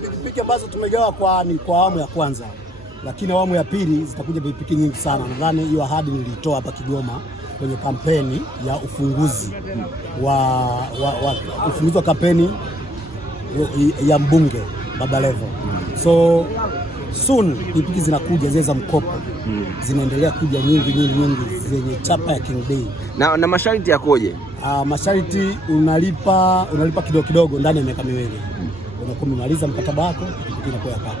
Pikipiki ambazo tumegawa kwa awamu ya kwanza, lakini awamu ya pili zitakuja pikipiki nyingi sana. Nadhani hiyo ahadi nilitoa hapa Kigoma kwenye kampeni ya ufunguzi wa kampeni ya mbunge Baba Levo. So soon pikipiki zinakuja zile za mkopo, zinaendelea kuja nyingi zenye chapa ya King Day. Na masharti yakoje? Masharti unalipa kidogo ndani ya miaka miwili. Unakumaliza mkataba wako, pikipiki inakuwa hapa.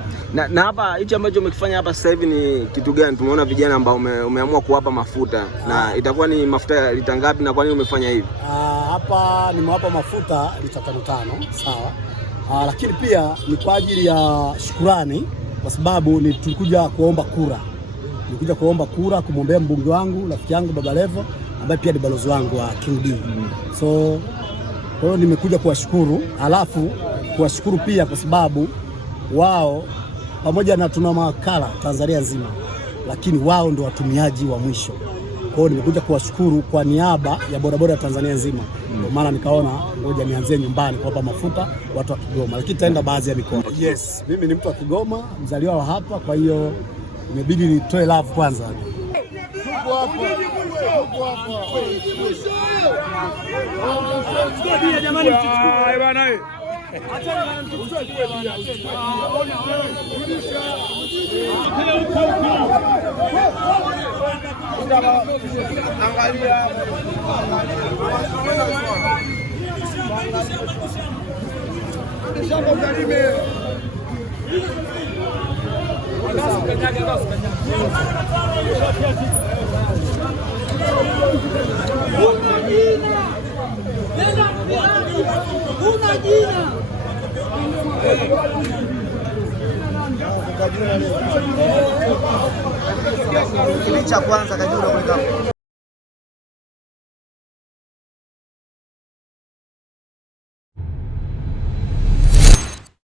Na hapa hichi ambacho umekifanya hapa sasa hivi ni kitu gani? Tumeona vijana ambao umeamua kuwapa mafuta. Na itakuwa ni mafuta lita ngapi na kwa nini umefanya hivi? Hapa nimewapa mafuta lita 5, sawa. Lakini pia ni kwa ajili ya shukrani, kwa sababu tulikuja kuomba kura. Nilikuja kuomba kura kumwombea mbunge wangu, rafiki yangu Baba Levo, ambaye pia ni balozi wangu wa King D. So kwa hiyo nimekuja kuwashukuru, alafu kuwashukuru pia kwa sababu wao pamoja na tuna mawakala Tanzania nzima, lakini wao ndio watumiaji wa mwisho. Kwa hiyo nimekuja kuwashukuru kwa niaba ya bodaboda Tanzania nzima. Ndio maana nikaona ngoja nianzie nyumbani kuwapa mafuta watu wa Kigoma, lakini taenda baadhi ya mikoa. Yes, mimi ni mtu wa Kigoma, mzaliwa wa hapa, kwa hiyo imebidi nitoe love kwanza. Tuko hapa. Jamani, msichukue bwana wewe. Acha msichukue bwana. Angalia. Shamba kalime. Kipindi cha kwanza Kajura kulika